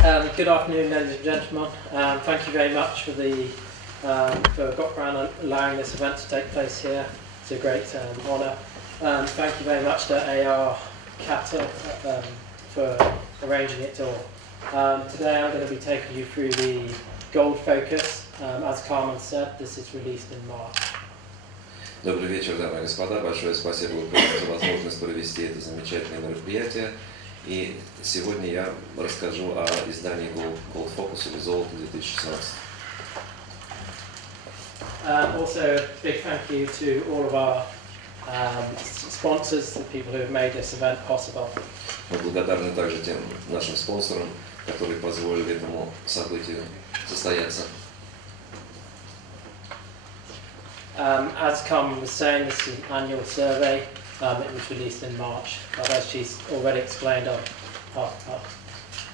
Good afternoon, ladies and gentlemen. Thank you very much for for Gохrane allowing this event to take place here. It's a great honour. Thank you very much to AR Capita for arranging it all. Today I'm going to be taking you through the gold focus. As Carmen said, this is released in March. Добрый вечер, дамы и господа. Большое спасибо за возможность провести это замечательное мероприятие. И сегодня я расскажу о издании Gold Focus или «Золото 2016». Also, a big thank you to all of our sponsors, the people who have made this event possible. Мы благодарны также тем нашим спонсорам, которые позволили этому событию состояться. As Carmen was saying, this is an annual survey. It was released in March, but as she's already explained,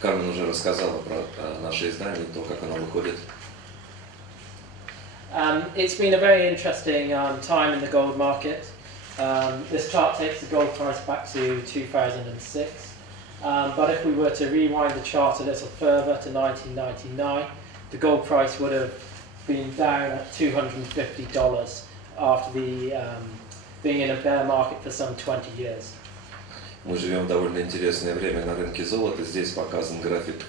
Кармен уже рассказала про наше издание, то, как оно выходит. It's been a very interesting time in the gold market. This chart takes the gold price back to 2006. But if we were to rewind the chart a little further to 1999, the gold price would have been down at $250 after being in a bear market for some 20 years. Мы живем в довольно интересное время на рынке золота. Здесь показан график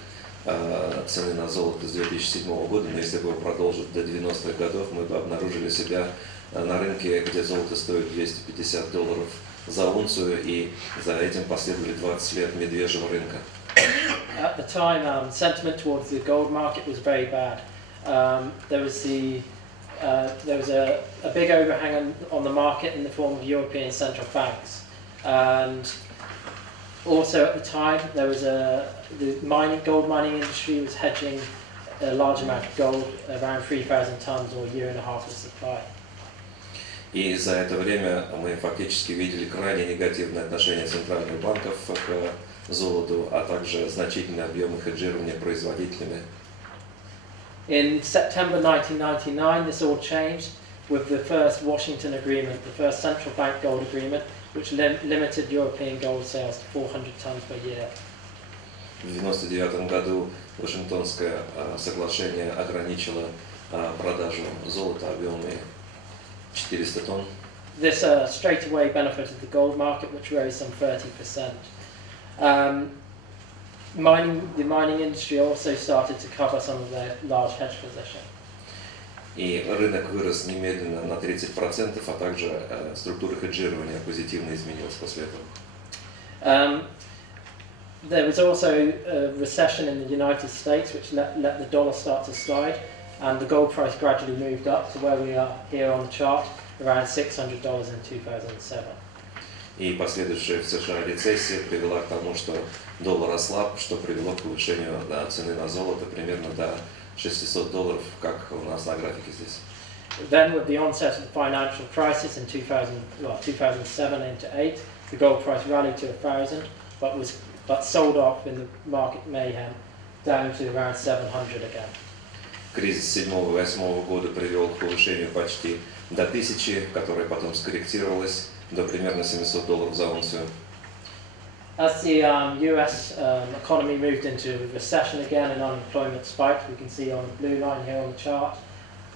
цены на золото с 2007 года, но если бы его продолжить до 90-х годов, мы бы обнаружили себя на рынке, где золото стоит $250 за унцию, и за этим последовали 20 лет медвежьего рынка. At the time, sentiment towards the gold market was very bad. There was a big overhang on the market in the form of European central banks, and also at the time there was the gold mining industry was hedging a large amount of gold, around 3,000 tons or a year and a half of supply. И за это время мы фактически видели крайне негативное отношение центральных банков к золоту, а также значительные объемы хеджирования производителями. In September 1999, this all changed with the first Washington Agreement, the first central bank gold agreement, which limited European gold sales to 400 tons per year. В 1999 году Вашингтонское соглашение ограничило продажу золота объемами 400 тонн. This straight away benefited the gold market, which rose some 30%. The mining industry also started to cover some of their large hedge position. И рынок вырос немедленно на 30%, а также структура хеджирования позитивно изменилась после этого. There was also a recession in the United States, which let the dollar start to slide, and the gold price gradually moved up to where we are here on the chart, around $600 in 2007. И последующая в США рецессия привела к тому, что доллар ослаб, что привело к повышению цены на золото примерно до $600, как у нас на графике здесь. Then, with the onset of the financial crisis in 2007 into 2008, the gold price rallied to 1,000, but sold off in the market mayhem down to around 700 again. Кризис 2007-2008 года привел к повышению почти до 1000, которое потом скорректировалось до примерно $700 за унцию. As the US economy moved into recession again and unemployment spiked, we can see on the blue line here on the chart,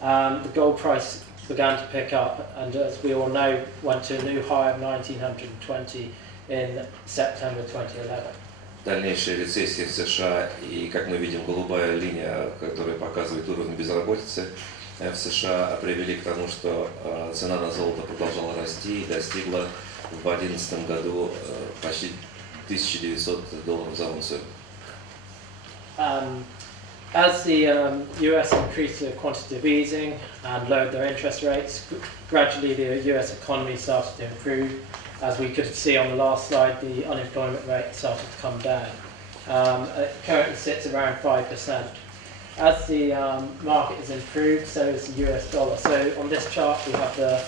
the gold price began to pick up, and as we all know, went to a new high of 1,920 in September 2011. Дальнейшая рецессия в США и, как мы видим, голубая линия, которая показывает уровень безработицы в США, привели к тому, что цена на золото продолжала расти и достигла в 2011 году почти $1900 за унцию. As the US increased the quantitative easing and lowered their interest rates, gradually the US economy started to improve. As we could see on the last slide, the unemployment rate started to come down. It currently sits around 5%. As the market has improved, so has the US dollar. So on this chart we have the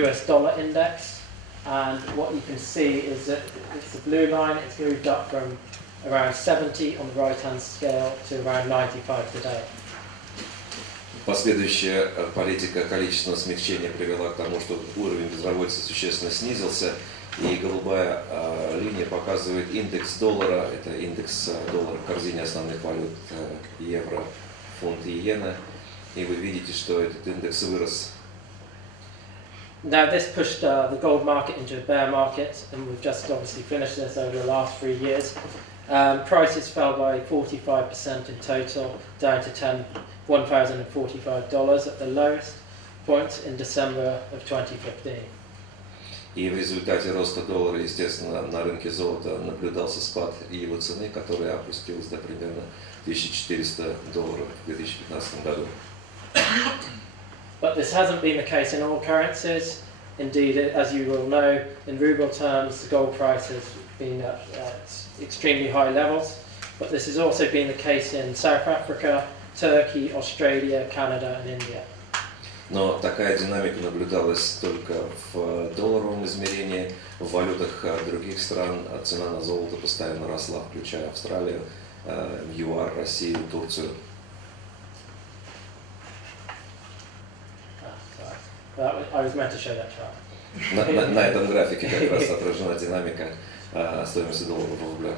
US dollar index, and what you can see is that it's the blue line. It's moved up from around 70 on the right-hand scale to around 95 today. Последующая политика количественного смягчения привела к тому, что уровень безработицы существенно снизился, И голубая линия показывает индекс доллара, это индекс доллара в корзине основных валют евро, фунт и иена. И вы видите, что этот индекс вырос. Now this pushed the gold market into a bear market, and we've just obviously finished this over the last 3 years. Prices fell by 45% in total, down to $1,045 at the lowest point in December of 2015. И в результате роста доллара, естественно, на рынке золота наблюдался спад его цены, которая опустилась до примерно $1400 в 2015 году. But this hasn't been the case in all currencies. Indeed, as you will know, in ruble terms, the gold price has been at extremely high levels. But this has also been the case in South Africa, Turkey, Australia, Canada and India. Но такая динамика наблюдалась только в долларовом измерении. В валютах других стран цена на золото постоянно росла, включая Австралию, ЮАР, Россию, Турцию. I was meant to show that chart. На этом графике как раз отражена динамика стоимости доллара в рублях.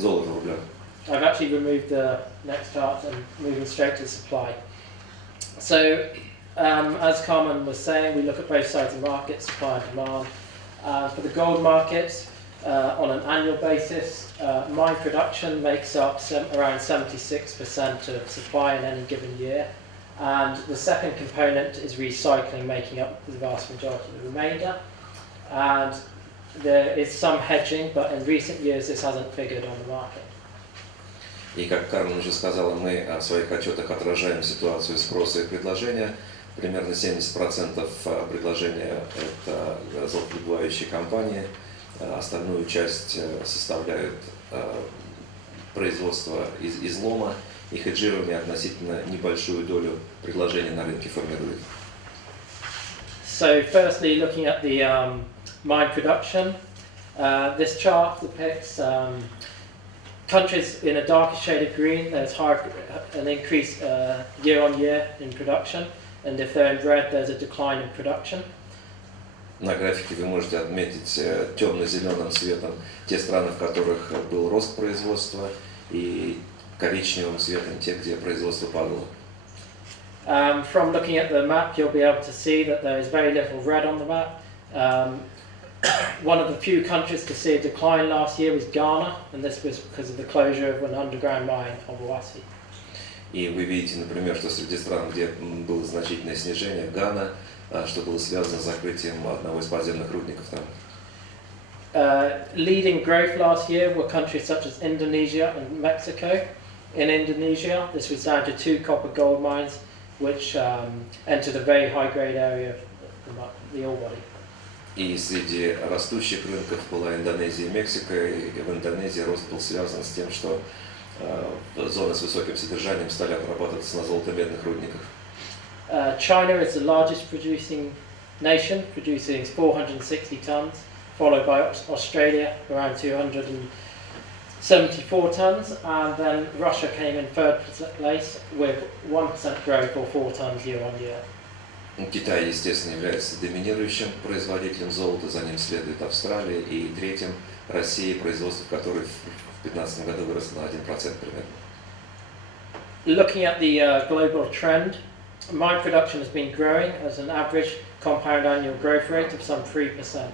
Золота в рублях. I've actually removed the next chart and moving straight to supply. So, as Carmen was saying, we look at both sides of the market, supply and demand. For the gold market, on an annual basis, mine production makes up around 76% of supply in any given year. And the second component is recycling, making up the vast majority of the remainder. And there is some hedging, but in recent years this hasn't figured on the market. И как Кармен уже сказала, мы в своих отчетах отражаем ситуацию спроса и предложения. Примерно 70% предложения – это золотодобывающие компании. Остальную часть составляют производство излома, и хеджирование относительно небольшую долю предложения на рынке формирует. So firstly, looking at the mine production, this chart depicts countries in a darker shade of green. There's an increase year on year in production, and if they're in red, there's a decline in production. На графике вы можете отметить темно-зеленым цветом те страны, в которых был рост производства, и коричневым цветом те, где производство падало. From looking at the map, you'll be able to see that there is very little red on the map. One of the few countries to see a decline last year was Ghana, and this was because of the closure of an underground mine of Obuasi. И вы видите, например, что среди стран, где было значительное снижение, Гана, что было связано с закрытием одного из подземных рудников там. Leading growth last year were countries such as Indonesia and Mexico. In Indonesia, this was down to 2 copper gold mines, which entered a very high-grade area of the ore body. И среди растущих рынков была Индонезия и Мексика, и в Индонезии рост был связан с тем, что зоны с высоким содержанием стали обрабатываться на золото-медных рудниках. China is the largest producing nation, producing 460 tons, followed by Australia, around 274 tons, and then Russia came in third place with 1% growth or 4 tons year on year. Китай, естественно, является доминирующим производителем золота, за ним следует Австралия, и третьим Россия, производство которой в 2015 году выросло на 1% примерно. Looking at the global trend, mine production has been growing as an average compound annual growth rate of some 3%.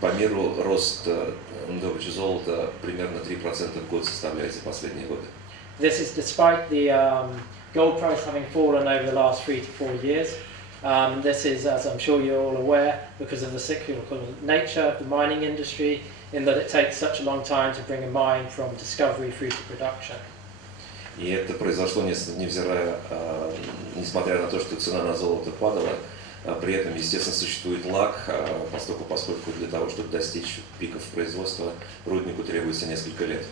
По миру рост добычи золота примерно 3% в год составляет за последние годы. This is despite the gold price having fallen over the last 3 to 4 years. This is, as I'm sure you're all aware, because of the cyclical nature of the mining industry, in that it takes such a long time to bring a mine from discovery through to production. И это произошло несмотря на то, что цена на золото падала, при этом, естественно, существует лаг, поскольку для того, чтобы достичь пиков производства, руднику требуется несколько лет.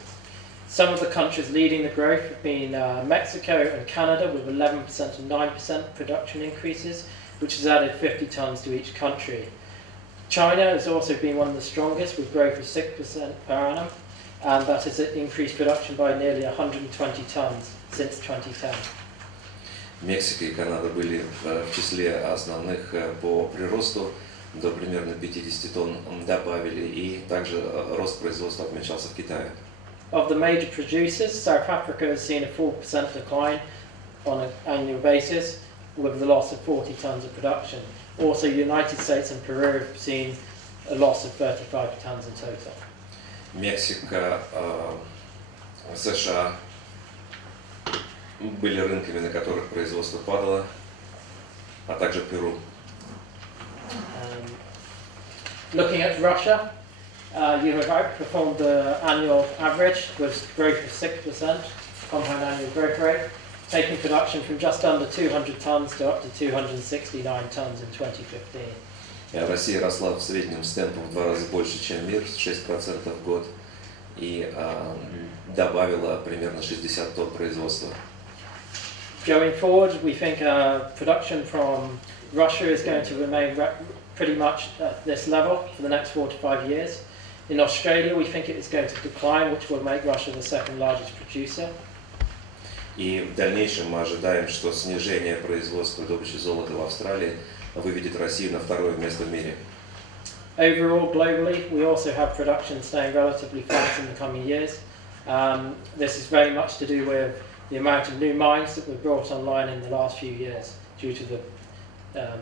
Some of the countries leading the growth have been Mexico and Canada, with 11% and 9% production increases, which has added 50 tons to each country. China has also been one of the strongest, with growth of 6% per annum, and that has increased production by nearly 120 tons since 2010. Мексика и Канада были в числе основных по приросту до примерно 50 тонн добавили, и также рост производства отмечался в Китае. Of the major producers, South Africa has seen a 4% decline on an annual basis, with the loss of 40 tons of production. Also, United States and Peru have seen a loss of 35 tons in total. Мексика, США были рынками, на которых производство падало, а также Перу. Looking at Russia, you have outperformed the annual average with growth of 6%, compound annual growth rate, taking production from just under 200 tons to up to 269 tons in 2015. Россия росла в среднем с темпом в 2 раза больше, чем мир, 6% в год, и добавила примерно 60 тонн производства. Going forward, we think production from Russia is going to remain pretty much at this level for the next 4 to 5 years. In Australia, we think it is going to decline, which will make Russia the second largest producer. И в дальнейшем мы ожидаем, что снижение производства добычи золота в Австралии выведет Россию на 2-е место в мире. Overall, globally, we also have production staying relatively flat in the coming years. This is very much to do with the amount of new mines that were brought online in the last few years due to the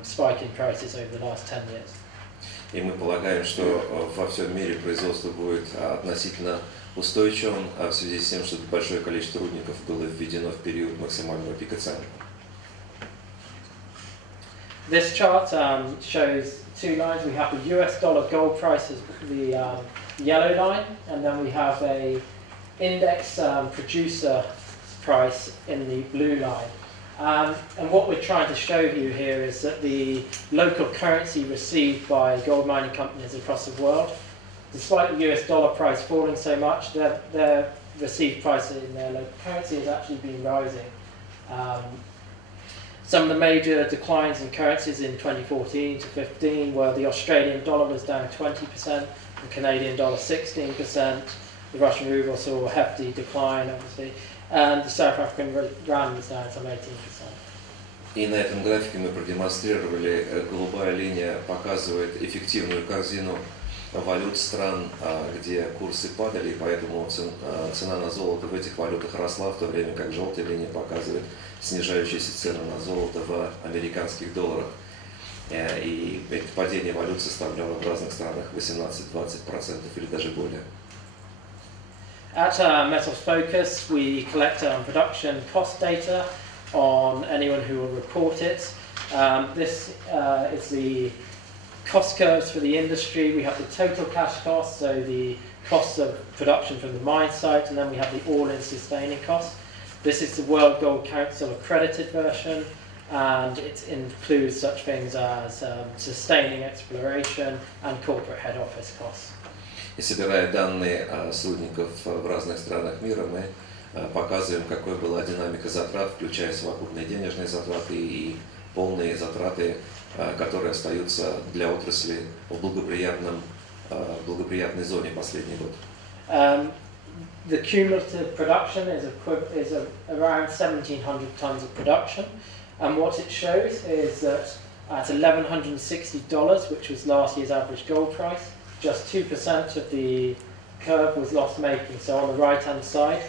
spike in prices over the last 10 years. И мы полагаем, что во всем мире производство будет относительно устойчивым, в связи с тем, что большое количество рудников было введено в период максимального пика цен. This chart shows two lines. We have the US dollar gold price as the yellow line, and then we have a index producer price in the blue line. And what we're trying to show you here is that the local currency received by gold mining companies across the world, despite the US dollar price falling so much, their received price in their local currency has actually been rising. Some of the major declines in currencies in 2014 to 15 were the Australian dollar was down 20%, the Canadian dollar 16%, the Russian ruble saw a hefty decline, obviously, and the South African rand was down some 18%. И на этом графике мы продемонстрировали, голубая линия показывает эффективную корзину валют стран, где курсы падали, и поэтому цена на золото в этих валютах росла, в то время как желтая линия показывает снижающиеся цены на золото в американских долларах. И падение валют составляло в разных странах 18-20% или даже более. At Metals Focus, we collect production cost data on anyone who will report it. This is the cost curves for the industry. We have the total cash cost, so the cost of production from the mine site, and then we have the all-in sustaining cost. This is the World Gold Council accredited version, and it includes such things as sustaining exploration and corporate head office costs. И собирая данные с рудников в разных странах мира, мы показываем, какой была динамика затрат, включая совокупные денежные затраты и полные затраты, которые остаются для отрасли в благоприятной зоне последний год. The cumulative production is around 1,700 tons of production, and what it shows is that at $1,160, which was last year's average gold price, just 2% of the curve was loss-making. So on the right-hand side,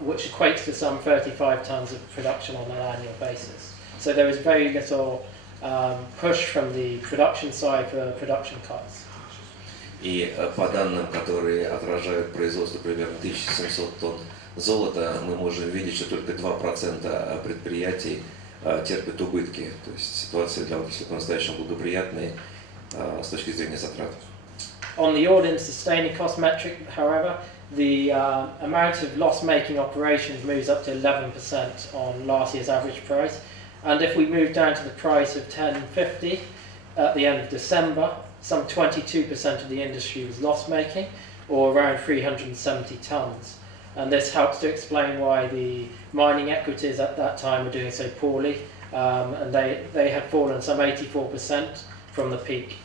which equates to some 35 tons of production on an annual basis. So there is very little push from the production side for production cuts. И по данным, которые отражают производство примерно 1700 тонн золота, мы можем видеть, что только 2% предприятий терпят убытки. То есть ситуация для отрасли по-настоящему благоприятная с точки зрения затрат. On the all-in sustaining cost metric, however, the amount of loss-making operations moves up to 11% on last year's average price. And if we move down to the price of $10.50 at the end of December, some 22% of the industry was loss-making, or around 370 tons. And this helps to explain why the mining equities at that time were doing so poorly, and they had fallen some 84% from the peak.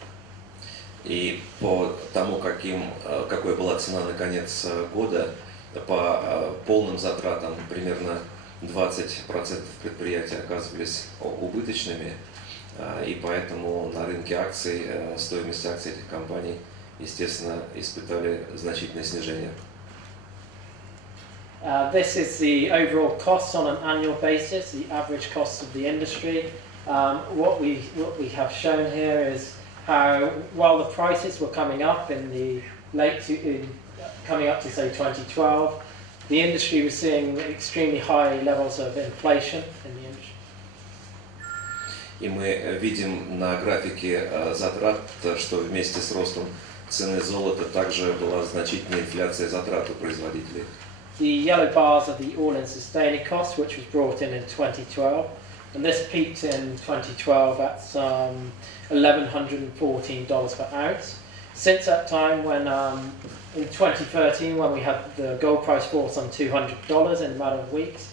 И по тому, какой была цена на конец года, по полным затратам примерно 20% предприятий оказывались убыточными, И поэтому на рынке акций стоимость акций этих компаний, естественно, испытали значительное снижение. This is the overall costs on an annual basis, the average costs of the industry. What we have shown here is how, while the prices were coming up in the coming up to say 2012, the industry was seeing extremely high levels of inflation in the industry. И мы видим на графике затрат, что вместе с ростом цены золота также была значительная инфляция затрат у производителей. The yellow bars are the all-in sustaining cost, which was brought in 2012, and this peaked in 2012 at some $1,114 per ounce. Since that time, when in 2013, when we had the gold price fall some $200 in a matter of weeks,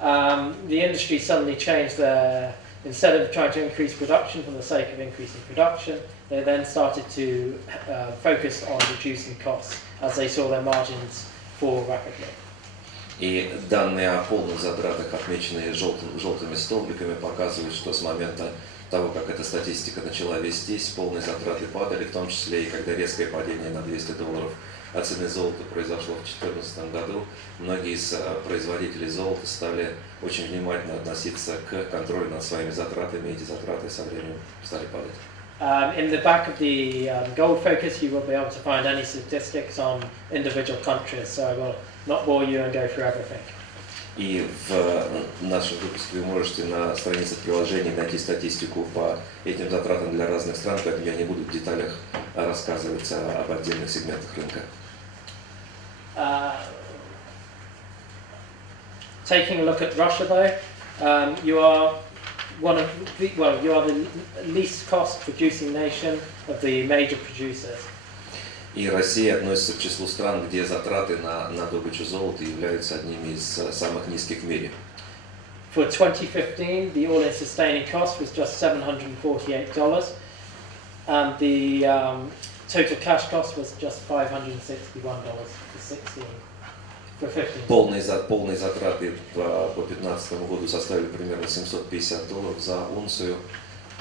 the industry suddenly changed their, instead of trying to increase production for the sake of increasing production, they then started to focus on reducing costs as they saw their margins fall rapidly. И данные о полных затратах, отмеченные желтыми столбиками, показывают, что с момента того, как эта статистика начала вестись, полные затраты падали, в том числе и когда резкое падение на $200 от цены золота произошло в 2014 году, многие из производителей золота стали очень внимательно относиться к контролю над своими затратами, и эти затраты со временем стали падать. In the back of the gold focus, you will be able to find any statistics on individual countries, so I will not bore you and go through everything. И в нашем выпуске вы можете на странице приложения найти статистику по этим затратам для разных стран, поэтому я не буду в деталях рассказывать об отдельных сегментах рынка. Taking a look at Russia, though, you are the least cost producing nation of the major producers. И Россия относится к числу стран, где затраты на добычу золота являются одними из самых низких в мире. For 2015, the all-in sustaining cost was just $748, and the total cash cost was just $561 for 15. Полные затраты по 2015 году составили примерно $750 за унцию,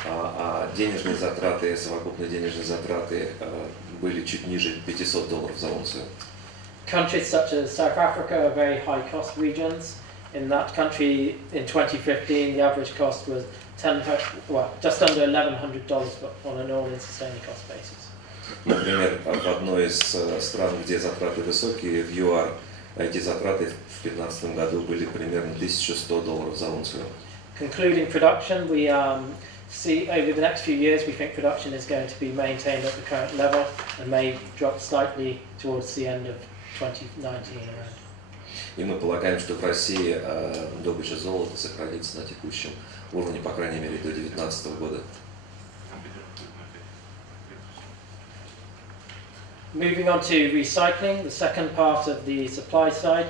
а денежные затраты, совокупные денежные затраты были чуть ниже $500 за унцию. Countries such as South Africa are very high cost regions. In that country, in 2015, the average cost was just under $1,100 on an all-in sustaining cost basis. Например, в одной из стран, где затраты высокие, в ЮАР, эти затраты в 2015 году были примерно $1100 за унцию. Concluding production, we see over the next few years, we think production is going to be maintained at the current level and may drop slightly towards the end of 2019 around. И мы полагаем, что в России добыча золота сохранится на текущем уровне, по крайней мере, до 2019 года. Moving on to recycling, the second part of the supply side.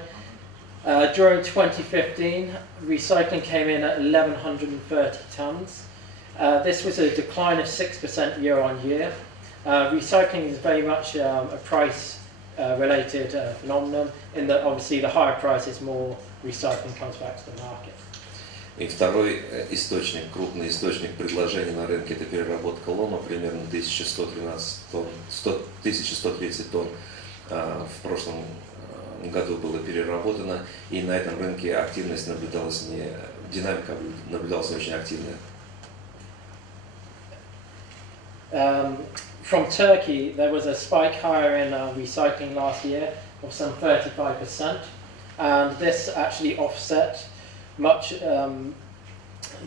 During 2015, recycling came in at 1,130 tons. This was a decline of 6% year on year. Recycling is very much a price-related phenomenon, in that obviously the higher price is more recycling comes back to the market. И второй источник, крупный источник предложений на рынке, это переработка лома, примерно 1130 тонн в прошлом году было переработано, и на этом рынке активность наблюдалась динамика наблюдалась очень активная. From Turkey, there was a spike higher in recycling last year of some 35%, and this actually offset much.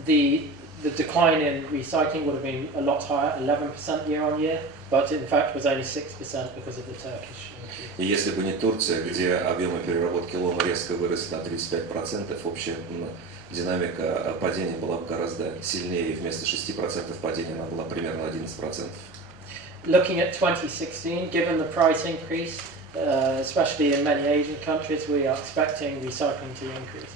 The decline in recycling would have been a lot higher, 11% year on year, but in fact was only 6% because of the Turkish. И если бы не Турция, где объемы переработки лома резко выросли на 35%, общая динамика падения была бы гораздо сильнее, и вместо 6% падения она была примерно 11%. Looking at 2016, given the price increase, especially in many Asian countries, we are expecting recycling to increase.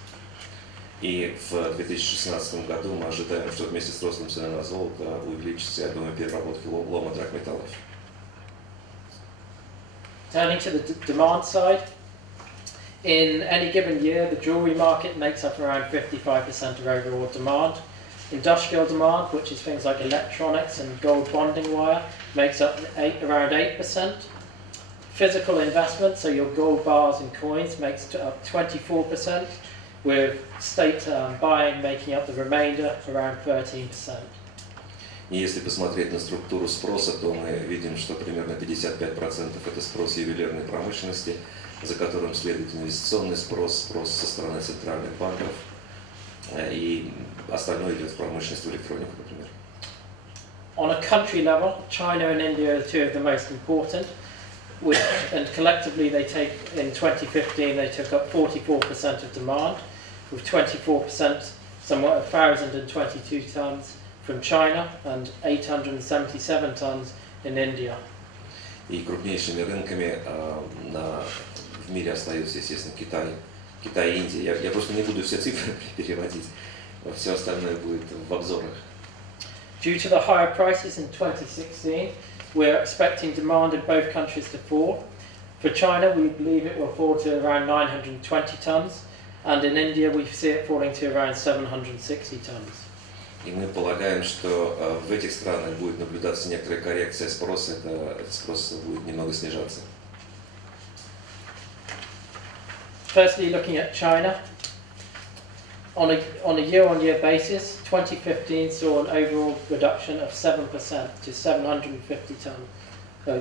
И в 2016 году мы ожидаем, что вместе с ростом цены на золото увеличится объем переработки лома драгметаллов. Turning to the demand side, in any given year, the jewelry market makes up around 55% of overall demand. Industrial demand, which is things like electronics and gold bonding wire, makes up around 8%. Physical investment, so your gold bars and coins, makes up 24%, with state buying making up the remainder, around 13%. И если посмотреть на структуру спроса, то мы видим, что примерно 55% это спрос ювелирной промышленности, за которым следует инвестиционный спрос, спрос со стороны центральных банков, и остальное идет в промышленность, в электронику, например. On a country level, China and India are two of the most important, and collectively they take, in 2015, they took up 44% of demand, with 24%, somewhat 1,022 tons from China and 877 tons in India. И крупнейшими рынками в мире остаются, естественно, Китай и Индия. Я просто не буду все цифры переводить, все остальное будет в обзорах. Due to the higher prices in 2016, we're expecting demand in both countries to fall. For China, we believe it will fall to around 920 tons, and in India, we see it falling to around 760 tons. И мы полагаем, что в этих странах будет наблюдаться некоторая коррекция спроса, этот спрос будет немного снижаться. Firstly, looking at China, on a year-on-year basis, 2015 saw an overall reduction of 7% to 750 tons.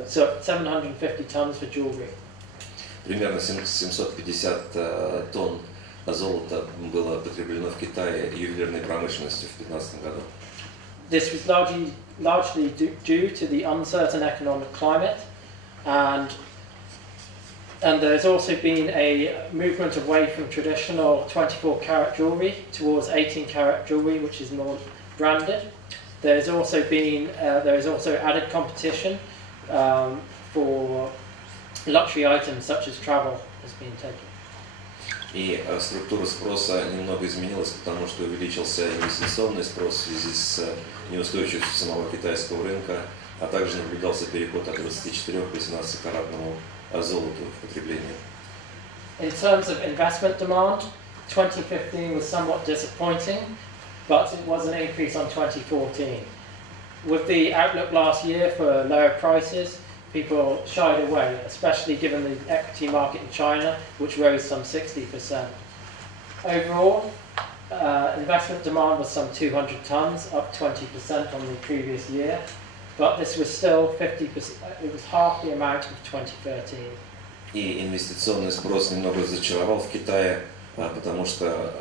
So 750 tons for jewelry. Примерно 750 тонн золота было потреблено в Китае ювелирной промышленностью в 2015 году. This was largely due to the uncertain economic climate, and there's also been a movement away from traditional 24-carat jewelry towards 18-carat jewelry, which is more branded. There is also added competition for luxury items such as travel has been taken. И структура спроса немного изменилась, потому что увеличился инвестиционный спрос в связи с неустойчивостью самого китайского рынка, а также наблюдался переход от 24 к 18-каратному золоту в потреблении. In terms of investment demand, 2015 was somewhat disappointing, but it was an increase on 2014. With the outlook last year for lower prices, people shied away, especially given the equity market in China, which rose some 60%. Overall, investment demand was some 200 tons, up 20% on the previous year, but this was still 50%, it was half the amount of 2013. И инвестиционный спрос немного разочаровал в Китае, потому что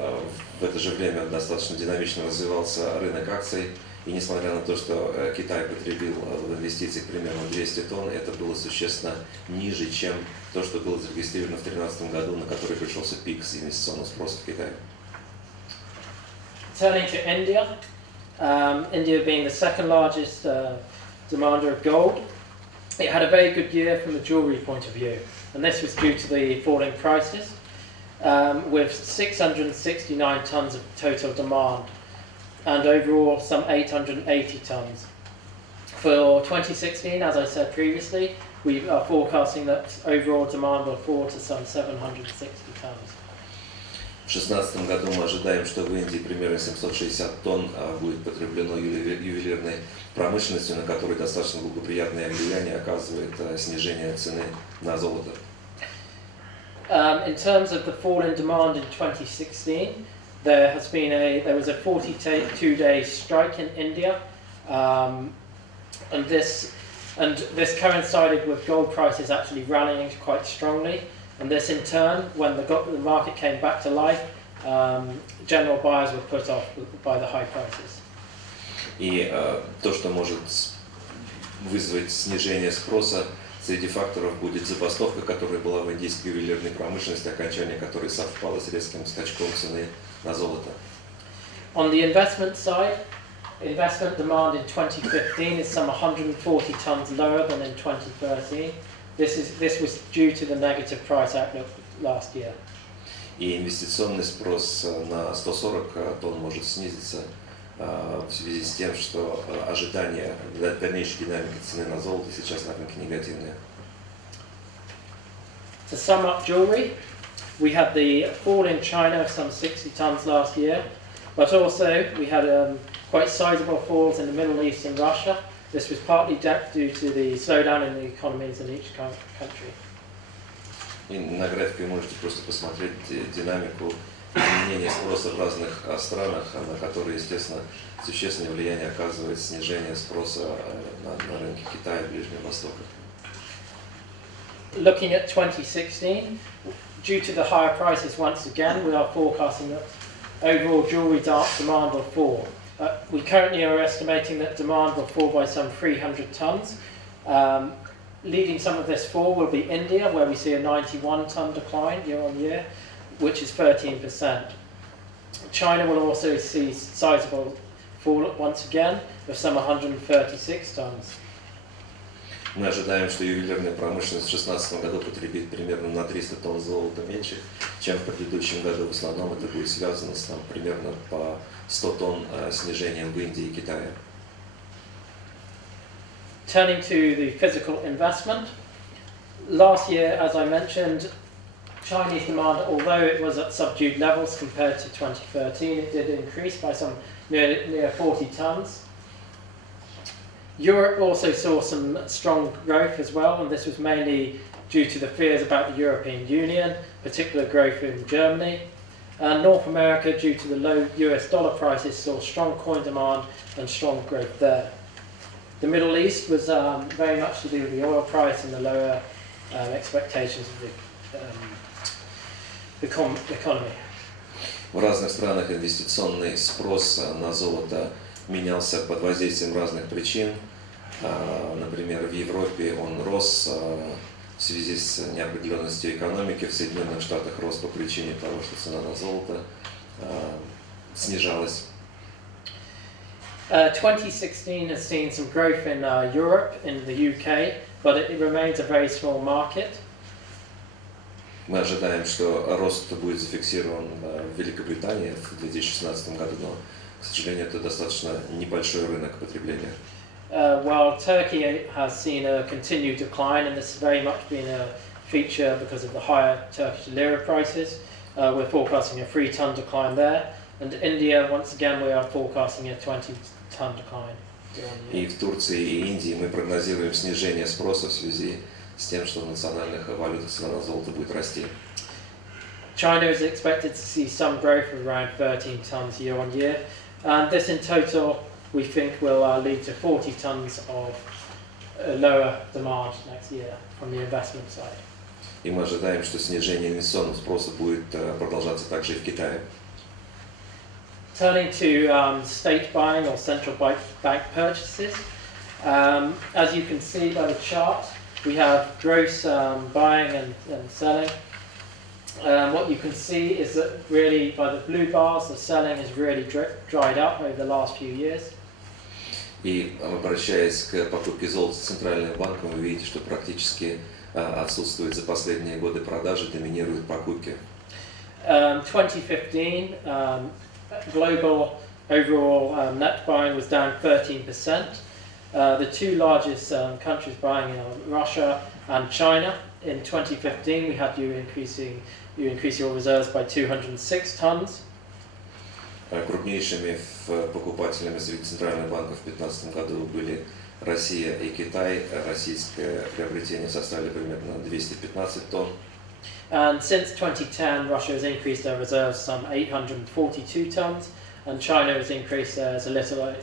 в это же время достаточно динамично развивался рынок акций. И несмотря на то, что Китай потребил в инвестициях примерно 200 тонн, это было существенно ниже, чем то, что было зарегистрировано в 2013 году, на который пришелся пик инвестиционного спроса в Китае. Turning to India, India being the second largest demander of gold, it had a very good year from the jewellery point of view, and this was due to the falling prices, with 669 tons of total demand, and overall some 880 tons. For 2016, as I said previously, we are forecasting that overall demand will fall to some 760 tons. В 2016 году мы ожидаем, что в Индии примерно 760 тонн будет потреблено ювелирной промышленностью, на которой достаточно благоприятное влияние оказывает снижение цены на золото. In terms of the fall in demand in 2016, there was a 42-day strike in India, and this coincided with gold prices actually rallying quite strongly. And this in turn, when the market came back to life, general buyers were put off by the high prices. И то, что может вызвать снижение спроса, среди факторов будет забастовка, которая была в индийской ювелирной промышленности, окончание которой совпало с резким скачком цены на золото. On the investment side, investment demand in 2015 is some 140 tons lower than in 2013. This was due to the negative price outlook last year. И инвестиционный спрос на 140 тонн может снизиться в связи с тем, что ожидания дальнейшей динамики цены на золото сейчас на рынке негативные. To sum up jewelry, we had the fall in China of some 60 tons last year, but also we had quite sizable falls in the Middle East and Russia. This was partly due to the slowdown in the economies in each country. И на графике вы можете просто посмотреть динамику изменения спроса в разных странах, на которые, естественно, существенное влияние оказывает снижение спроса на рынке Китая и Ближнего Востока. Looking at 2016, due to the higher prices once again, we are forecasting that overall jewellery demand will fall. We currently are estimating that demand will fall by some 300 tonnes. Leading some of this fall will be India, where we see a 91-tonne decline year on year, which is 13%. China will also see sizable fall once again of some 136 tonnes. Мы ожидаем, что ювелирная промышленность в 2016 году потребит примерно на 300 тонн золота меньше, чем в предыдущем году. В основном это будет связано с примерно по 100 тонн снижением в Индии и Китае. Turning to the physical investment, last year, as I mentioned, Chinese demand, although it was at subdued levels compared to 2013, it did increase by some near 40 tonnes. Europe also saw some strong growth as well, and this was mainly due to the fears about the European Union, particular growth in Germany. North America, due to the low US dollar prices, saw strong coin demand and strong growth there. The Middle East was very much to do with the oil price and the lower expectations of the economy. В разных странах инвестиционный спрос на золото менялся под воздействием разных причин. Например, в Европе он рос в связи с неопределенностью экономики, в Соединенных Штатах рос по причине того, что цена на золото снижалась. 2016 has seen some growth in Europe, in the UK, but it remains a very small market. Мы ожидаем, что рост будет зафиксирован в Великобритании в 2016 году, но, к сожалению, это достаточно небольшой рынок потребления. While Turkey has seen a continued decline, and this has very much been a feature because of the higher Turkish lira prices, we're forecasting a 3-tonne decline there. And India, once again, we are forecasting a 20-tonne decline. И в Турции и Индии мы прогнозируем снижение спроса в связи с тем, что в национальных валютах цена на золото будет расти. China is expected to see some growth of around 13 tonnes year on year, and this in total we think will lead to 40 tonnes of lower demand next year from the investment side. И мы ожидаем, что снижение инвестиционного спроса будет продолжаться также и в Китае. Turning to state buying or central bank purchases, as you can see by the chart, we have gross buying and selling. What you can see is that really by the blue bars, the selling has really dried up over the last few years. И обращаясь к покупке золота Центральным банком, вы видите, что практически отсутствует за последние годы продажи, доминируют покупки. 2015, global overall net buying was down 13%. The two largest countries buying are Russia and China. In 2015, we had you increase your reserves by 206 tonnes. Крупнейшими покупателями среди центральных банков в 2015 году были Россия и Китай. Российское приобретение составили примерно 215 тонн. And since 2010, Russia has increased their reserves some 842 tonnes, and China has increased theirs a little over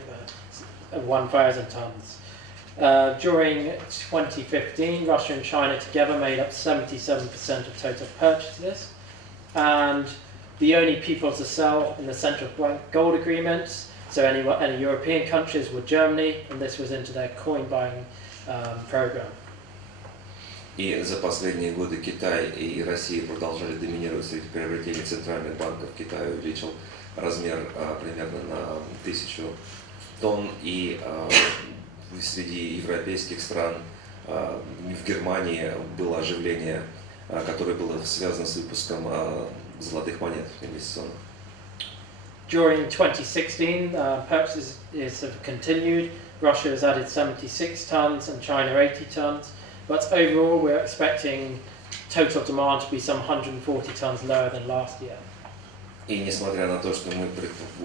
1,000 tonnes. During 2015, Russia and China together made up 77% of total purchases, and the only people to sell in the central bank gold agreements, so any European countries, were Germany, and this was into their coin buying program. И за последние годы Китай и Россия продолжали доминировать среди приобретений центральных банков. Китай увеличил размер примерно на 1000 тонн, и среди европейских стран в Германии было оживление, которое было связано с выпуском золотых монет инвестиционных. During 2016, purchases have continued. Russia has added 76 tonnes and China 80 tonnes. But overall, we're expecting total demand to be some 140 tonnes lower than last year. И несмотря на то, что мы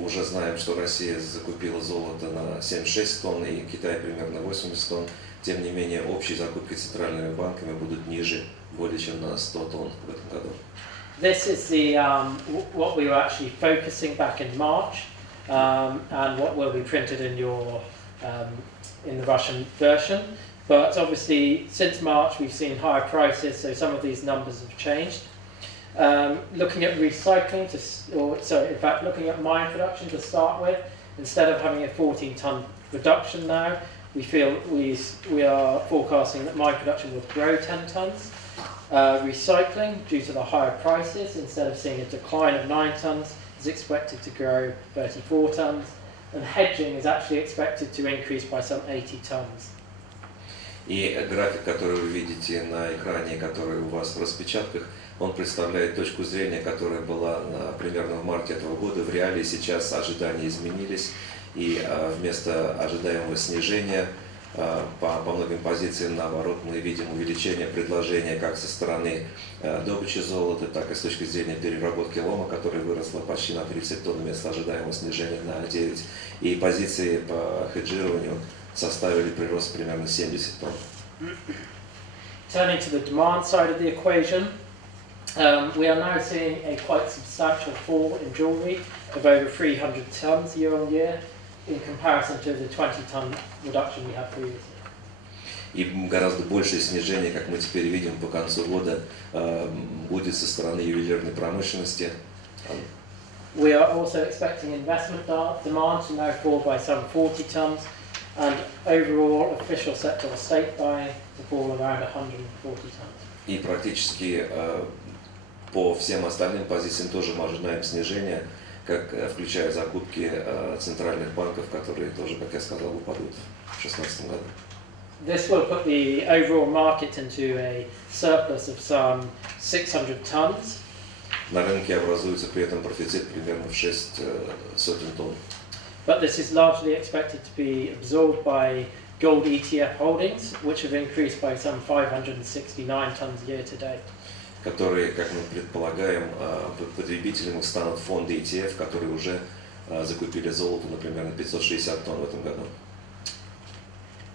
уже знаем, что Россия закупила золото на 76 тонн и Китай примерно 80 тонн, тем не менее общие закупки центральными банками будут ниже более чем на 100 тонн в этом году. This is what we were actually focusing back in March, and what will be printed in in the Russian version. But obviously, since March, we've seen higher prices, so some of these numbers have changed. Looking at recycling, looking at mine production to start with, instead of having a 14-ton reduction now, we feel we are forecasting that mine production will grow 10 tons. Recycling, due to the higher prices, instead of seeing a decline of 9 tons, is expected to grow 34 tons. And hedging is actually expected to increase by some 80 tons. И график, который вы видите на экране, который у вас в распечатках, он представляет точку зрения, которая была примерно в марте этого года. В реалии сейчас ожидания изменились, и вместо ожидаемого снижения по многим позициям, наоборот, мы видим увеличение предложения как со стороны добычи золота, так и с точки зрения переработки лома, которая выросла почти на 30 тонн вместо ожидаемого снижения на 9. И позиции по хеджированию составили прирост примерно 70 тонн. Turning to the demand side of the equation, we are now seeing a quite substantial fall in jewellery of over 300 tons year on year, in comparison to the 20-ton reduction we had previously. И гораздо большее снижение, как мы теперь видим, по концу года будет со стороны ювелирной промышленности. We are also expecting investment demand to now fall by some 40 tons, and overall official sector or state buying to fall around 140 tons. И практически по всем остальным позициям тоже мы ожидаем снижения, как включая закупки центральных банков, которые тоже, как я сказал, упадут в 2016 году. This will put the overall market into a surplus of some 600 tons. На рынке образуется при этом профицит примерно в 6 сотен тонн. But this is largely expected to be absorbed by gold ETF holdings, which have increased by some 569 tons year to date. Которые, как мы предполагаем, потребителями станут фонды ETF, которые уже закупили золото, например, на 560 тонн в этом году.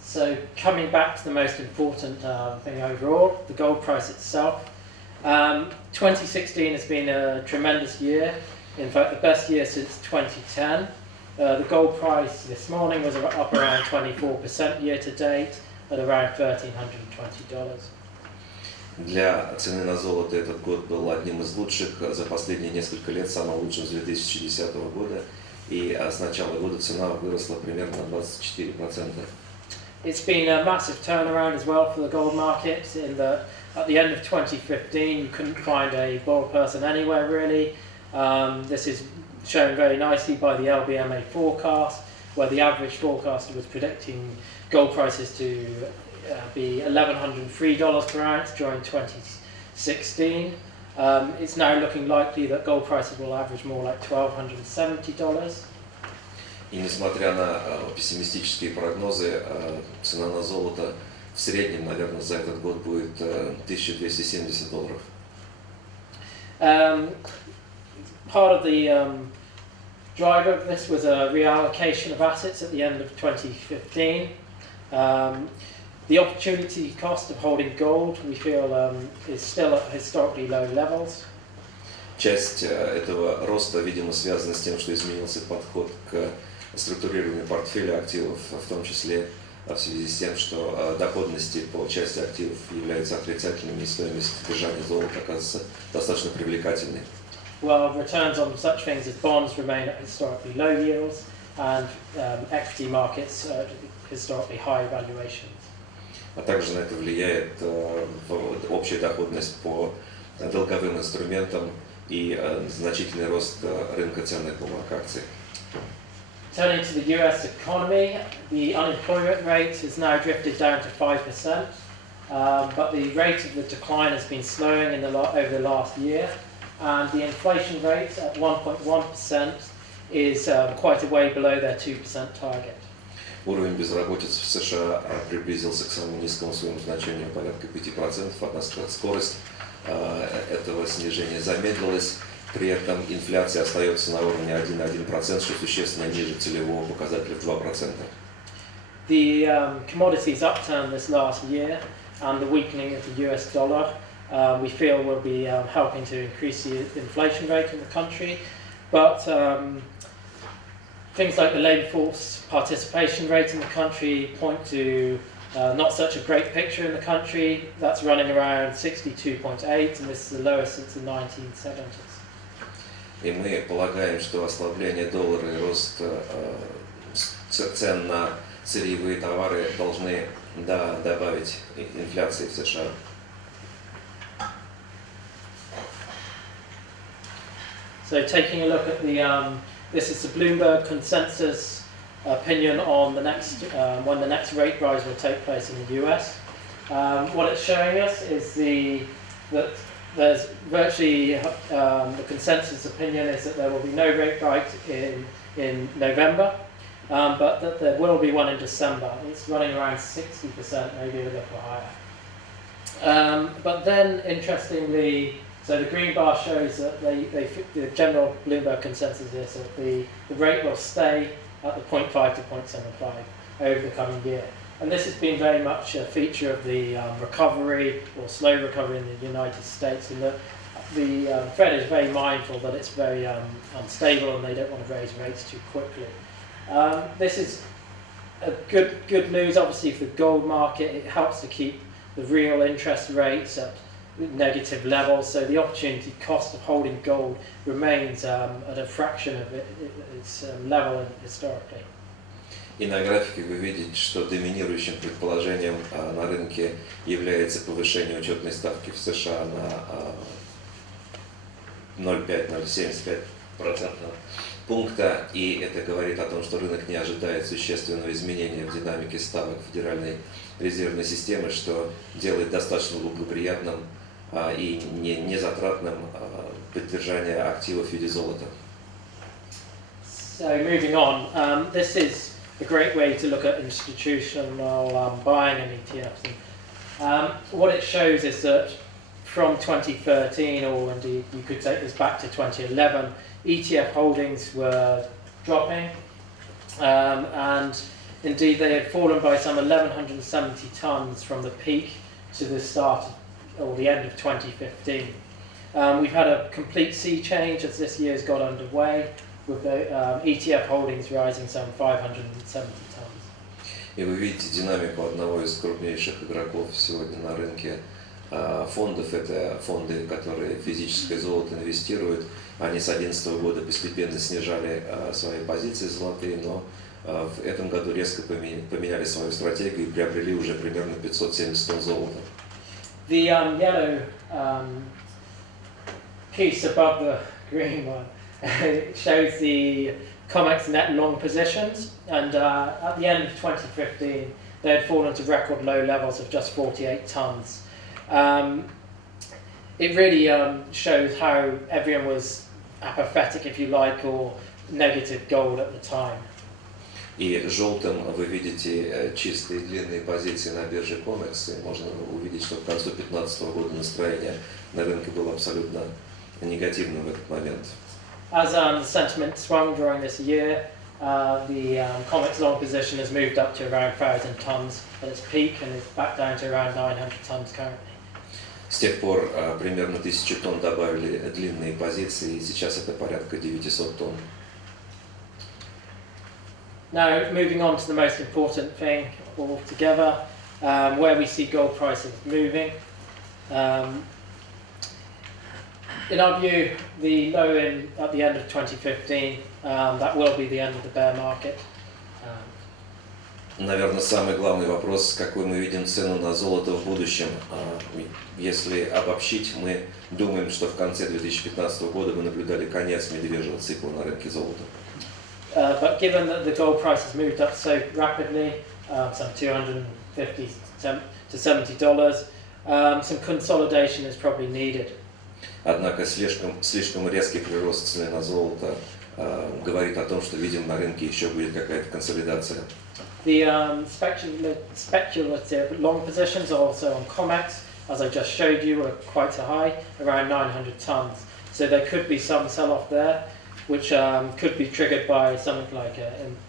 So coming back to the most important thing overall, the gold price itself. 2016 has been a tremendous year, in fact the best year since 2010. The gold price this morning was up around 24% year to date at around $1,320. Для цены на золото этот год был одним из лучших за последние несколько лет, самым лучшим с 2010 года, и с начала года цена выросла примерно на 24%. It's been a massive turnaround as well for the gold market, in that at the end of 2015 you couldn't find a bull person anywhere really. This is shown very nicely by the LBMA forecast, where the average forecaster was predicting gold prices to be $1,103 per ounce during 2016. It's now looking likely that gold prices will average more like $1,270. И несмотря на пессимистические прогнозы, цена на золото в среднем, наверное, за этот год будет $1270. Part of the driver of this was a reallocation of assets at the end of 2015. The opportunity cost of holding gold, we feel, is still at historically low levels. Часть этого роста, видимо, связана с тем, что изменился подход к структурированию портфеля активов, в том числе в связи с тем, что доходности по части активов являются отрицательными, и стоимость держания золота оказывается достаточно привлекательной. Well, returns on such things as bonds remain at historically low yields, and equity markets at historically high valuations. А также на это влияет общая доходность по долговым инструментам и значительный рост рынка ценных бумаг акций. Turning to the US economy, the unemployment rate has now drifted down to 5%, but the rate of the decline has been slowing over the last year, and the inflation rate at 1.1% is quite a way below their 2% target. Уровень безработицы в США приблизился к самому низкому своему значению, порядка 5%, однако скорость этого снижения замедлилась, При этом инфляция остается на уровне 1,1%, что существенно ниже целевого показателя в 2%. The commodities upturn this last year and the weakening of the US dollar we feel will be helping to increase the inflation rate in the country. But things like the labour force participation rate in the country point to not such a great picture in the country. That's running around 62.8, and this is the lowest since the 1970s. И мы полагаем, что ослабление доллара и рост цен на сырьевые товары должны добавить инфляции в США. So taking a look at the, this is the Bloomberg consensus opinion on the next, when the next rate rise will take place in the US. What it's showing us is that there's virtually, the consensus opinion is that there will be no rate rise in November, but that there will be one in December. It's running around 60%, maybe a little higher. But then, interestingly, so the green bar shows that the general Bloomberg consensus is that the rate will stay at the 0.5 to 0.75 over the coming year. And this has been very much a feature of the recovery or slow recovery in the United States, and that the Fed is very mindful that it's very unstable and they don't want to raise rates too quickly. This is a good news, obviously, for the gold market. It helps to keep the real interest rates at negative levels, so the opportunity cost of holding gold remains at a fraction of its level historically. И на графике вы видите, что доминирующим предположением на рынке является повышение учетной ставки в США на 0,5-0,75% пункта, и это говорит о том, что рынок не ожидает существенного изменения в динамике ставок Федеральной резервной системы, что делает достаточно благоприятным и незатратным поддержание активов в виде золота. So moving on, this is a great way to look at institutional buying in ETFs. And, what it shows is that from 2013, or indeed you could take this back to 2011, ETF holdings were dropping, and indeed they had fallen by some 1,170 tons from the peak to the start or the end of 2015. We've had a complete sea change as this year's got underway, with the ETF holdings rising some 570 tons. И вы видите динамику одного из крупнейших игроков сегодня на рынке фондов. Это фонды, которые в физическое золото инвестируют. Они с 2011 года постепенно снижали свои позиции золотые, но в этом году резко поменяли свою стратегию и приобрели уже примерно 570 тонн золота. The yellow piece above the green one shows the COMEX net long positions, and at the end of 2015 they had fallen to record low levels of just 48 tons. It really shows how everyone was apathetic, if you like, or negative gold at the time. И желтым вы видите чистые длинные позиции на бирже COMEX, и можно увидеть, что к концу 2015 года настроение на рынке было абсолютно негативным в этот момент. As the sentiment swung during this year, the COMEX long position has moved up to around 1,000 tons at its peak and is back down to around 900 tons currently. С тех пор примерно 1000 тонн добавили длинные позиции, и сейчас это порядка 900 тонн. Now, moving on to the most important thing altogether, where we see gold prices moving. In our view, the low at the end of 2015, that will be the end of the bear market. Наверное, самый главный вопрос, какой мы видим цену на золото в будущем. Если обобщить, мы думаем, что в конце 2015 года мы наблюдали конец медвежьего цикла на рынке золота. But given that the gold price has moved up so rapidly, some $250 to $70, some consolidation is probably needed. Однако слишком резкий прирост цены на золото говорит о том, что, видимо, на рынке еще будет какая-то консолидация. The speculative long positions also on COMEX, as I just showed you, are quite high, around 900 tons. So there could be some sell-off there, which could be triggered by something like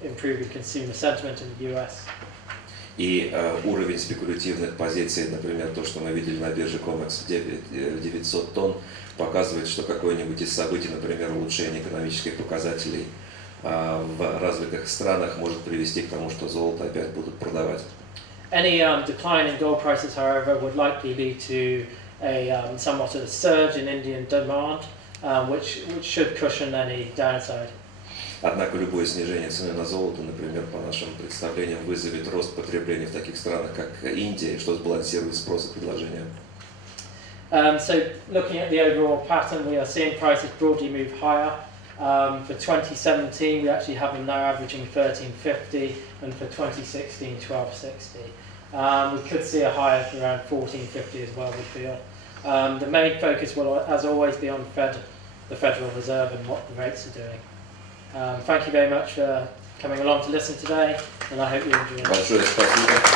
improving consumer sentiment in the US. И уровень спекулятивных позиций, например, то, что мы видели на бирже COMEX 900 тонн, показывает, что какое-нибудь из событий, например, улучшение экономических показателей в развитых странах может привести к тому, что золото опять будут продавать. Any decline in gold prices, however, would likely lead to a somewhat of a surge in Indian demand, which should cushion any downside. Однако любое снижение цены на золото, например, по нашим представлениям, вызовет рост потребления в таких странах, как Индия, что сбалансирует спрос и предложение. So looking at the overall pattern, we are seeing prices broadly move higher. For 2017, we actually have them now averaging 1350, and for 2016, 1260. We could see a higher for around 1450 as well, we feel. The main focus will, as always, be on the Federal Reserve and what the rates are doing. Thank you very much for coming along to listen today, and I hope you enjoy it. Большое спасибо.